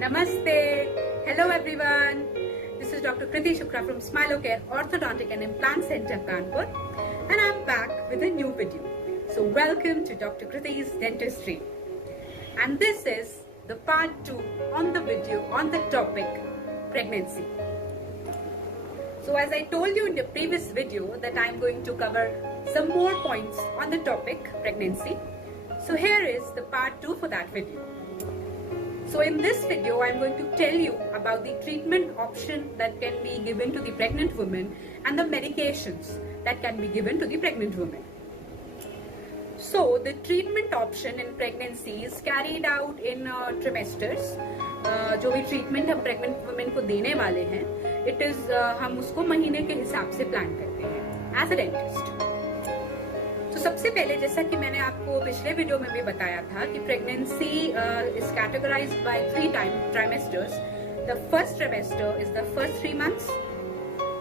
Namaste. Hello everyone. This is Dr. Kriti from Smilocare Orthodontic and Implant Center, Kanpur, and I'm back with a new video. So welcome to Dr. Kriti's Dentistry. And this is the part 2 on the video on the topic pregnancy. So as I told you in the previous video that I'm going to cover some more points on the topic pregnancy. So here is the part 2 for that video. So in this video, I'm going to tell you about the treatment option that can be given to the pregnant woman and the medications that can be given to the pregnant woman. So the treatment option in pregnancy is carried out in trimesters. जो भी treatment हम pregnant women को देने वाले हैं, it is हम उसको महीने के हिसाब से plan करते हैं as a dentist. तो सबसे पहले जैसा कि मैंने आपको पिछले वीडियो में भी बताया था कि pregnancy is categorized by 3 trimesters. The first trimester is the first 3 months,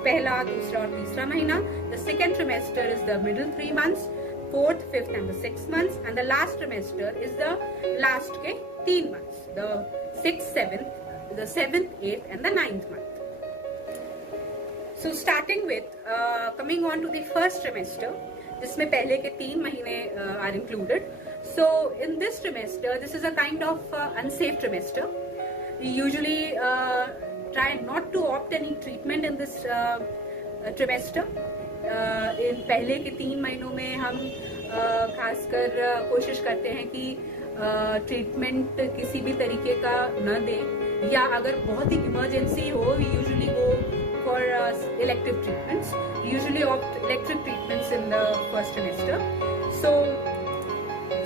पहला, दूसरा और तीसरा महीना. The second trimester is the middle 3 months, fourth, fifth and the 6th months, and the last trimester is the last के 3 months, the 6th, 7th, the 7th, 8th and the 9th month. So starting with coming on to the first trimester, जिसमें पहले के 3 महीने are included. So in this trimester, this is a kind of unsafe trimester. We usually try not to opt any treatment in this trimester. In पहले के 3 महीनों में हम खासकर कोशिश करते हैं कि ट्रीटमेंट किसी भी तरीके का न दें, या अगर बहुत ही इमरजेंसी हो, we usually go for elective treatments. We usually opt elective treatments in the first trimester. So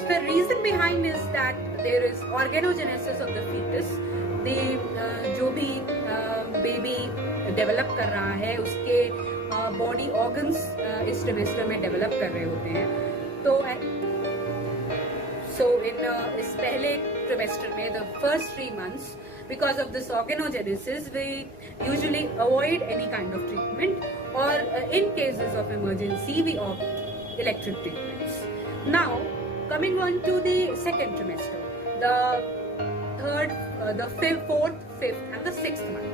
the reason behind is that there is organogenesis of the fetus. जो भी बेबी डेवलप कर रहा है उसके बॉडी ऑर्गन्स इस trimester में develop कर रहे होते हैं. तो इस पहले ट्रिमेस्टर में the first 3 months, because of this organogenesis, we usually avoid any kind of treatment, or in cases of emergency, we opt elective treatments. Now, coming on to the second trimester, the third, the fourth, fifth, and the 6th month.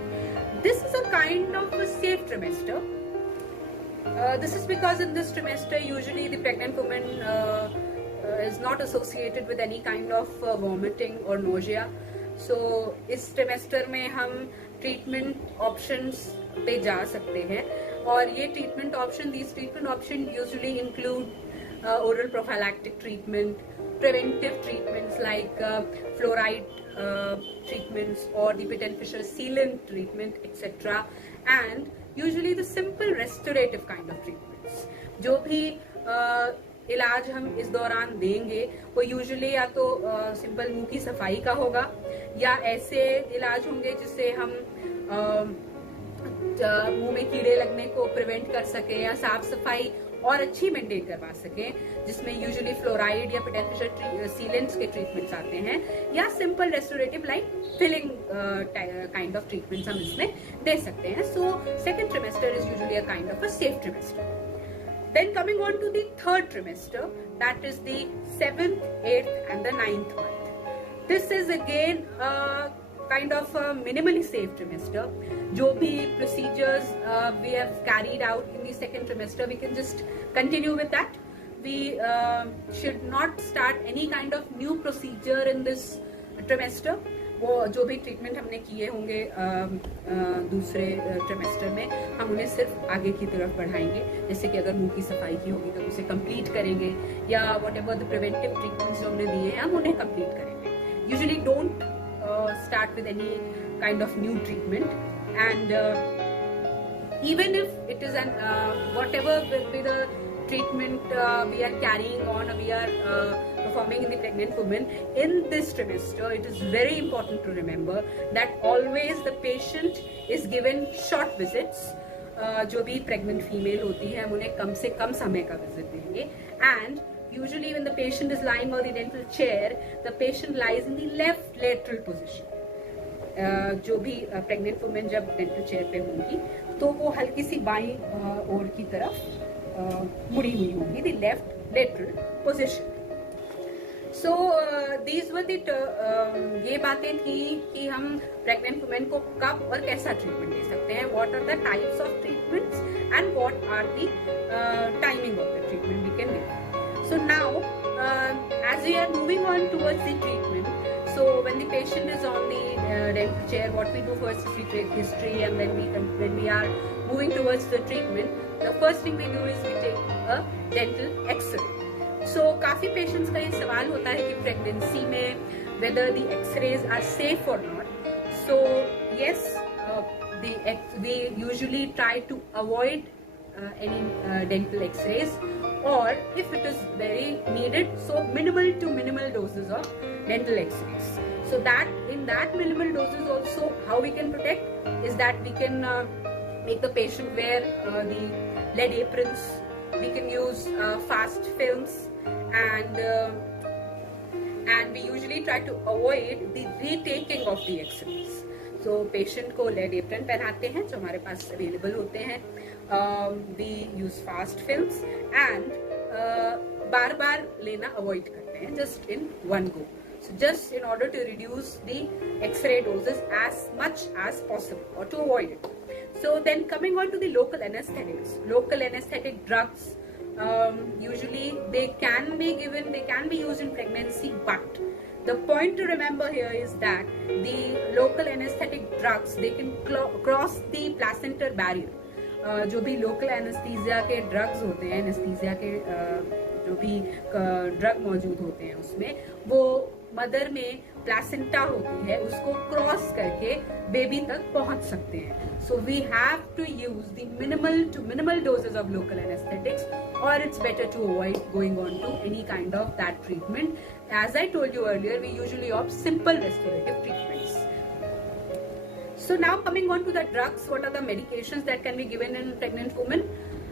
This is a kind of a safe trimester. This is because in this trimester, usually the pregnant woman is not associated with any kind of vomiting or nausea. So इस trimester में हम treatment options पे जा सकते हैं, और ये treatment option, these treatment option usually include oral prophylactic treatment, preventive treatments like fluoride treatments or the beneficial sealant treatment, etc. And usually the simple restorative kind of treatments. जो भी इलाज हम इस दौरान देंगे वो यूजुअली या तो सिंपल मुंह की सफाई का होगा, या ऐसे इलाज होंगे जिससे हम मुंह में कीड़े लगने को प्रिवेंट कर सके, या साफ सफाई और अच्छी मेंटेन करवा सके, जिसमें यूजुअली फ्लोराइड या बेनिफिशियल सीलेंट्स के ट्रीटमेंट्स आते हैं, या simple restorative like filling kind of treatments हम इसमें दे सकते हैं. So second trimester is usually a kind of a safe trimester. Then coming on to the third trimester, that is the 7th, 8th and the 9th month. This is again a kind of a minimally safe trimester. जो भी procedures we have carried out in the second trimester, we can just continue with that. We should not start any kind of new procedure in this trimester. वो जो भी treatment हमने किए होंगे दूसरे trimester में, हम उन्हें सिर्फ आगे की तरफ बढ़ाएंगे. जैसे कि अगर मुंह की सफाई की होगी तो उसे कंप्लीट करेंगे, या what ever the preventive treatments जो हमने दिए हैं हम उन्हें कंप्लीट करेंगे. Usually don't start with any kind of new treatment, and even if it is an whatever will be the treatment we are carrying on, or we are performing in the pregnant woman in this trimester, it is very important to remember that always the patient is given short visits. जो भी pregnant female होती है हम उन्हें कम से कम समय का visit देंगे. And usually when the patient is lying on the dental chair, the patient lies in the left lateral position. जो भी प्रेग्नेंट वुमेन जब डेंटल चेयर पे होंगी तो वो हल्की सी बाईं ओर की तरफ मुड़ी हुई होंगी, the left lateral position. So these were the ये बातें थी कि हम प्रेग्नेंट वुमेन को कब और कैसा ट्रीटमेंट दे सकते हैं, what are the types of treatments and what are the timing of the treatment we can give. So now as we are moving on towards the treatment, so when the patient is on the dental chair, what we do first is we take history, and then when we are moving towards the treatment, the first thing we do is we take a dental x-ray. So काफी patients का ये सवाल होता है कि pregnancy में whether the x-rays are safe or not. So yes, we usually try to avoid any dental x-rays, or if it is very needed, so minimal to minimal doses of dental x-rays. So that in that minimal doses also, how we can protect is that we can make the patient wear the lead aprons. We can use fast films, and we usually try to avoid the retaking of the x-rays. So patient को lead apron पहनाते हैं जो हमारे पास available होते हैं. We use fast films, and बार बार लेना avoid करते हैं, just in one go. So just in order to reduce the x-ray doses as much as possible, or to avoid it. So then coming on to the local anesthetics, local anesthetic drugs. Usually they can be given, they can be used in pregnancy, but the point to remember here is that the local anesthetic drugs, they can cross the placental barrier. जो भी local anesthesia के drugs होते हैं, anesthesia के जो भी drug मौजूद होते हैं उसमें, वो मदर में प्लासेंटा होती है, उसको क्रॉस करके बेबी तक पहुंच सकते हैं. So we have to use the minimal to minimal doses of local anesthetics, or it's better to avoid going on to any kind of that treatment. As I told you earlier, we usually opt simple restorative treatments. So now coming on to the drugs, what are the medications that can be given in pregnant women?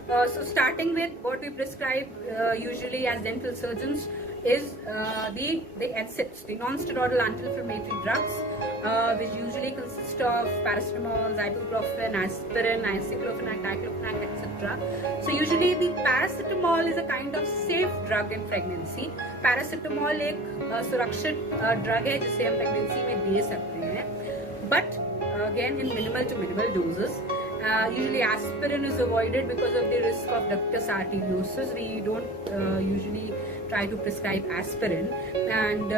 So starting with what we prescribe usually as dental surgeons is the NSAIDs, the non-steroidal anti-inflammatory drugs, which usually consist of paracetamol, ibuprofen, aspirin, aceclofenac, diclofenac, etc. So usually the paracetamol is a kind of safe drug in pregnancy. Paracetamol एक सुरक्षित drug है जिसे हम pregnancy में दे सकते हैं, but again in minimal to minimal doses. Usually aspirin is avoided because of the risk of ductus arteriosus. We don't usually try to prescribe aspirin, and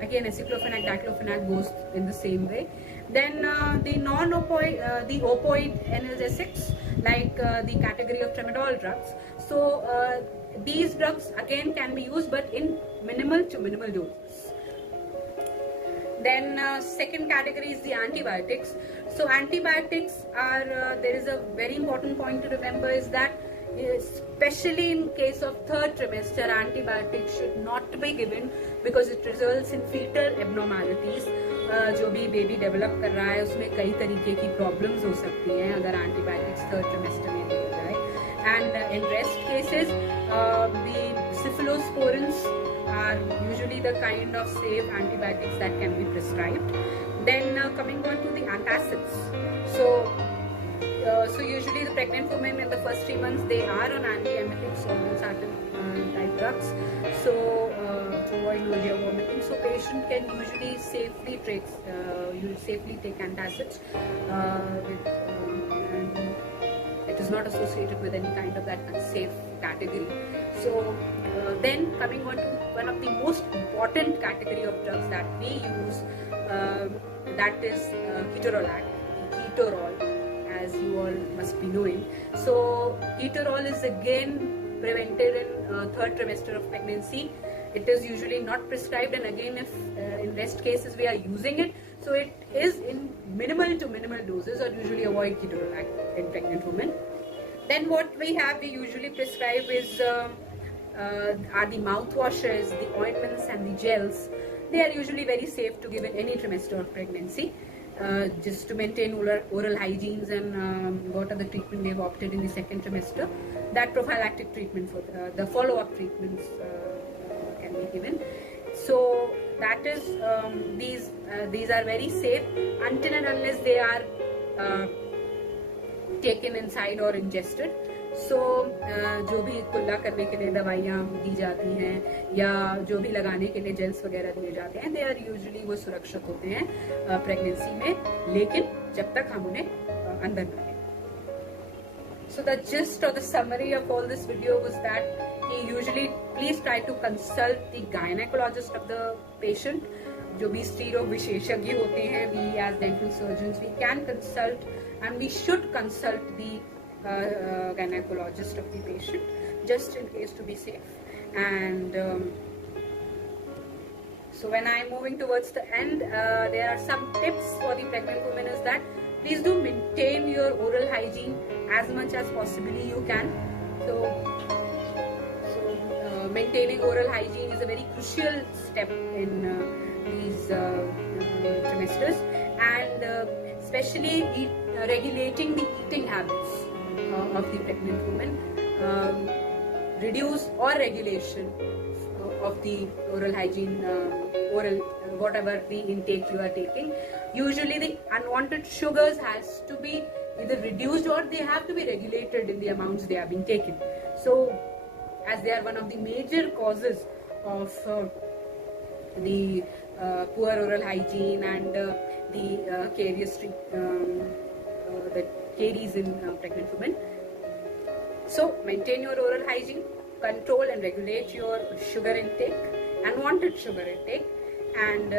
again aceclofenac, diclofenac goes in the same way. Then the non-opioid, the opioid analgesics, like the category of tramadol drugs. So these drugs again can be used, but in minimal to minimal doses. Then second category is the antibiotics. So antibiotics are, there is a very important point to remember is that especially in case of third trimester, antibiotics should not be given because it results in fetal abnormalities. जो भी baby develop कर रहा है उसमें कई तरीके की problems हो सकती हैं अगर एंटीबायोटिक्स थर्ड ट्रिमेस्टर में दिया जाए. And in rest cases the cephalosporins are usually the kind of safe antibiotics that can be prescribed. Then coming on to the antacids. So usually the pregnant women in the first 3 months, they are on antiemetics or sartan type drugs. So to avoid nausea, vomiting. So patient can usually safely take antacids. It is not associated with any kind of that unsafe category. So then coming on to one of the most important category of drugs that we use, that is ketorolac, ketorol, as you all must be knowing. So ketorol is again prevented in third trimester of pregnancy. It is usually not prescribed, and again if in rest cases we are using it, so it is in minimal to minimal doses, or usually avoid ketorolac in pregnant women. Then what we usually prescribe is are the mouthwashes, the ointments and the gels. They are usually very safe to give in any trimester of pregnancy, just to maintain oral hygienes. And what are the treatment they've opted in the second trimester, that prophylactic treatment for the follow-up treatments can be given. So that is these are very safe until and unless they are taken inside or ingested. सो जो भी कुल्ला करने के लिए दवाइयाँ दी जाती हैं या जो भी लगाने के लिए जेल्स वगैरह दिए जाते हैं, दे आर यूजुअली वो सुरक्षित होते हैं प्रेगनेंसी में, लेकिन जब तक हम उन्हें अंदर न लें. So the gist or the summary of all this video was that usually please try to consult the gynecologist of the patient. जो भी स्त्री रोग विशेषज्ञ होते हैं, we as dental surgeons we can consult and we should consult the gynecologist of the patient just in case to be safe. And so when I'm moving towards the end, there are some tips for the pregnant women is that please do maintain your oral hygiene as much as possibly you can. So maintaining oral hygiene is a very crucial step in these trimesters, and especially regulating the eating habits of the pregnant woman. Reduce or regulation of the oral hygiene, whatever the intake you are taking. Usually the unwanted sugars has to be either reduced or they have to be regulated in the amounts they have been taken. So as they are one of the major causes of the poor oral hygiene and the caries that caries in pregnant women. So maintain your oral hygiene, control and regulate your sugar intake, unwanted sugar intake, and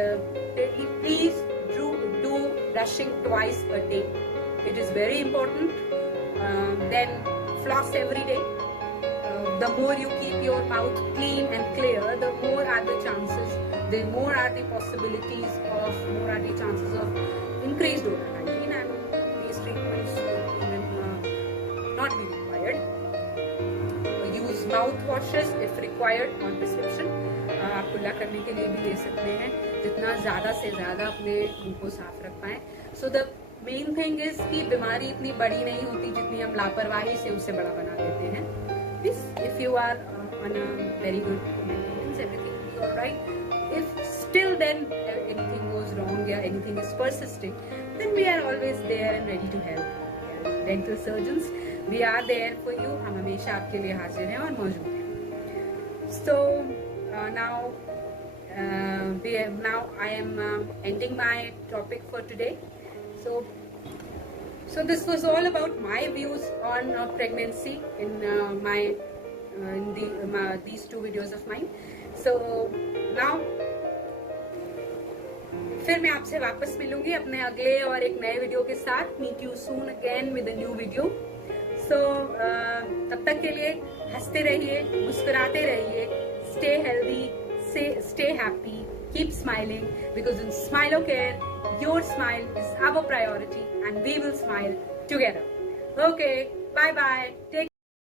please do brushing twice a day. It is very important. Then floss every day. The more you keep your mouth clean and clear, the more are the chances, the more are the possibilities of, more are the chances of increased oral hygiene, and these treatments will not be required. Use mouth washes if required on prescription. आप कुल्ला करने के लिए भी ले सकते हैं, जितना ज़्यादा से ज़्यादा अपने मुंह को साफ रख पाएं. So the main thing is कि बीमारी इतनी बड़ी नहीं होती जितनी हम लापरवाही से उसे बड़ा बना देते हैं. If you are on a very good maintenance, everything will be alright. If still then anything goes wrong or anything is persisting, then we are always there and ready to help. Dental surgeons, we are there for you. हम हमेशा आपके लिए हाजिर हैं और मौजूद हैं. So now I am ending my topic for today. So this was all about my views on pregnancy in these two videos of mine. So now फिर मैं आपसे वापस मिलूंगी अपने अगले और एक नए वीडियो के साथ. Meet you soon again with a new video. So तब तक के लिए हंसते रहिए, मुस्कुराते रहिए, stay healthy, stay happy, keep smiling, because in SmiloCare, your smile is our priority and we will smile together. Okay, bye bye. Take